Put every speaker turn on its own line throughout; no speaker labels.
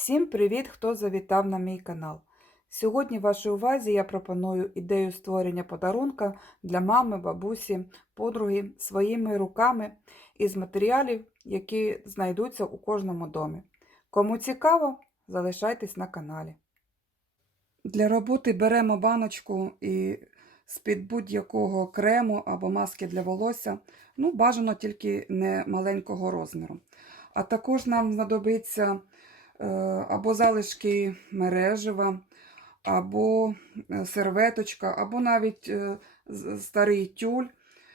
Всім привіт, хто завітав на мій канал. Сьогодні вашій увазі я пропоную ідею створення подарунка для мами, бабусі, подруги своїми руками із матеріалів, які знайдуться у кожному домі. Кому цікаво, залишайтесь на каналі. Для роботи беремо баночку і з-під будь-якого крему або маски для волосся. Ну, бажано тільки не маленького розміру. А також нам знадобиться або залишки мережева, або е, серветочка, або навіть е, старий тюль.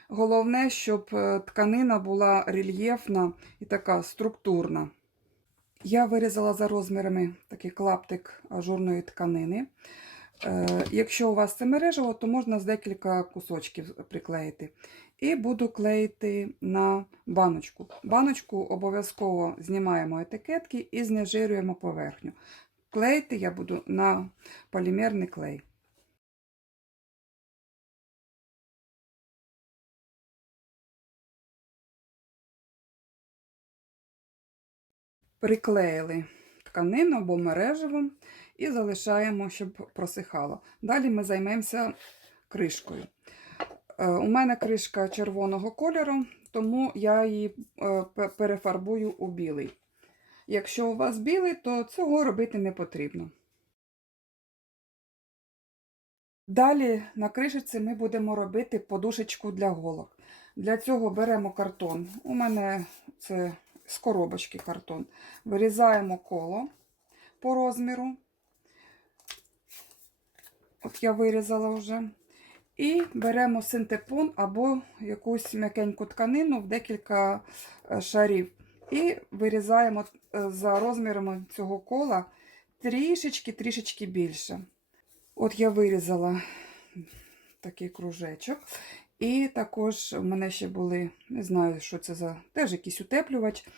Головне, щоб е, тканина була рельєфна і така структурна. Я вирізала за розмірами такий клаптик ажурної тканини. Е, Якщо у вас це мережево, то можна з декілька кусочків приклеїти. І буду клеїти на баночку. Баночку обов'язково знімаємо етикетки і знежирюємо поверхню. Клеїти я буду на полімерний клей. Приклеїли тканину або мережево і залишаємо, щоб просихало. Далі ми займемося кришкою. Е, У мене кришка червоного кольору, тому я її е, перефарбую у білий. Якщо у вас білий, то цього робити не потрібно. Далі на кришиці ми будемо робити подушечку для голок. Для цього беремо картон. У мене це з коробочки картон. Вирізаємо коло по розміру. От я вирізала вже. І беремо синтепон або якусь м'якеньку тканину в декілька е, шарів. І вирізаємо е, за розмірами цього кола трішечки-трішечки більше. От я вирізала такий кружечок. І також в мене ще були, не знаю, що це за теж якийсь утеплювач.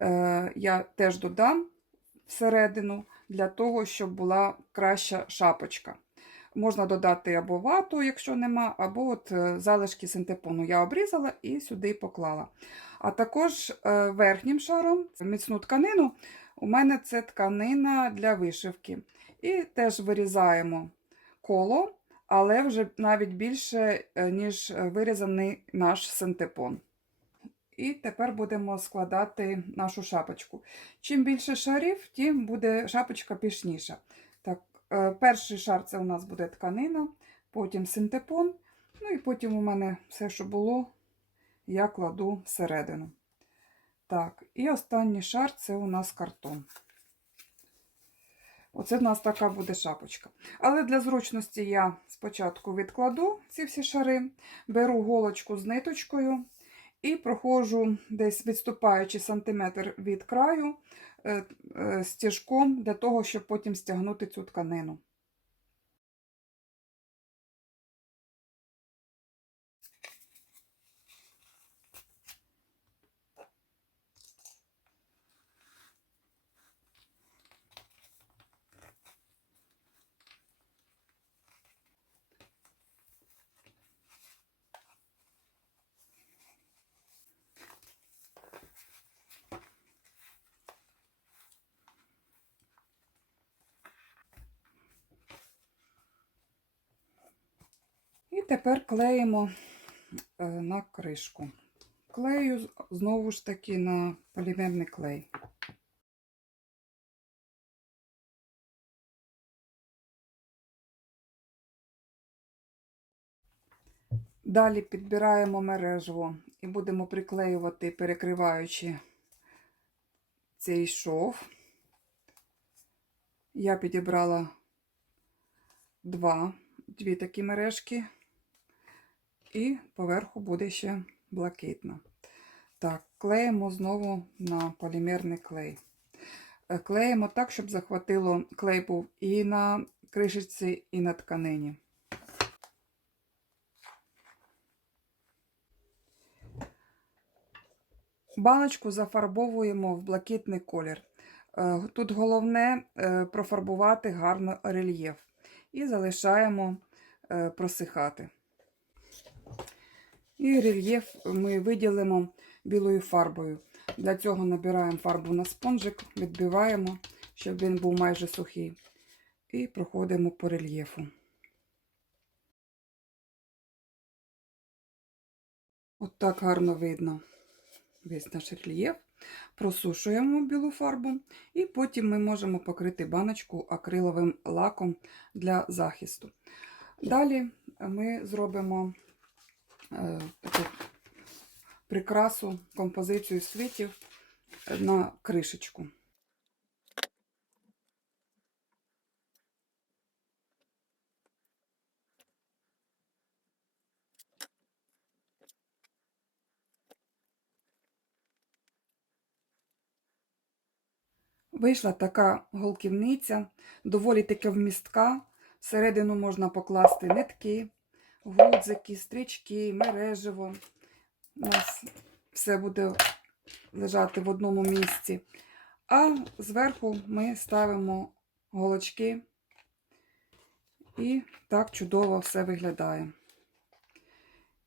Е, я теж додам всередину для того, щоб була краща шапочка. Можна додати або вату, якщо нема, або от е, залишки синтепону я обрізала і сюди поклала. А також е, верхнім шаром міцну тканину. У мене це тканина для вишивки. І теж вирізаємо коло, але вже навіть більше, е, ніж вирізаний наш синтепон. І тепер будемо складати нашу шапочку. Чим більше шарів, тим буде шапочка пішніша. Е, перший шар це у нас буде тканина, потім синтепон, ну і потім у мене все, що було, я кладу всередину. Так, і останній шар це у нас картон. Оце в нас така буде шапочка. Але для зручності я спочатку відкладу ці всі шари, беру голочку з ниточкою і проходжу десь відступаючи сантиметр від краю стіжком для того, щоб потім стягнути цю тканину. Тепер клеїмо е, на кришку. Клею знову ж таки на полімерний клей. Далі підбираємо мережево і будемо приклеювати, перекриваючи цей шов. Я підібрала два, дві такі мережки, і поверху буде ще блакитна. Так, клеїмо знову на полімерний клей. Е, Клеїмо так, щоб захватило клей був і на кришечці, і на тканині. Баночку зафарбовуємо в блакитний колір. Е, Тут головне е, профарбувати гарно рельєф і залишаємо просихати. І рельєф ми виділимо білою фарбою. Для цього набираємо фарбу на спонжик, відбиваємо щоб він був майже сухий. І проходимо по рельєфу. От так гарно видно весь наш рельєф. Просушуємо білу фарбу, і потім ми можемо покрити баночку акриловим лаком для захисту. Далі ми зробимо таку прикрасу, композицію світів на кришечку. Вийшла така голківниця, доволі таки вмістка. Всередину можна покласти нитки, гудзики, стрічки, мереживо. У нас все буде лежати в одному місці. А зверху ми ставимо голочки, і так чудово все виглядає.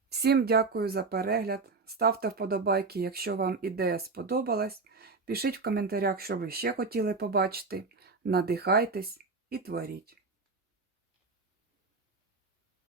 Всім дякую за перегляд. Ставте вподобайки, якщо вам ідея сподобалась. Пишіть в коментарях, що ви ще хотіли побачити. Надихайтесь і творіть.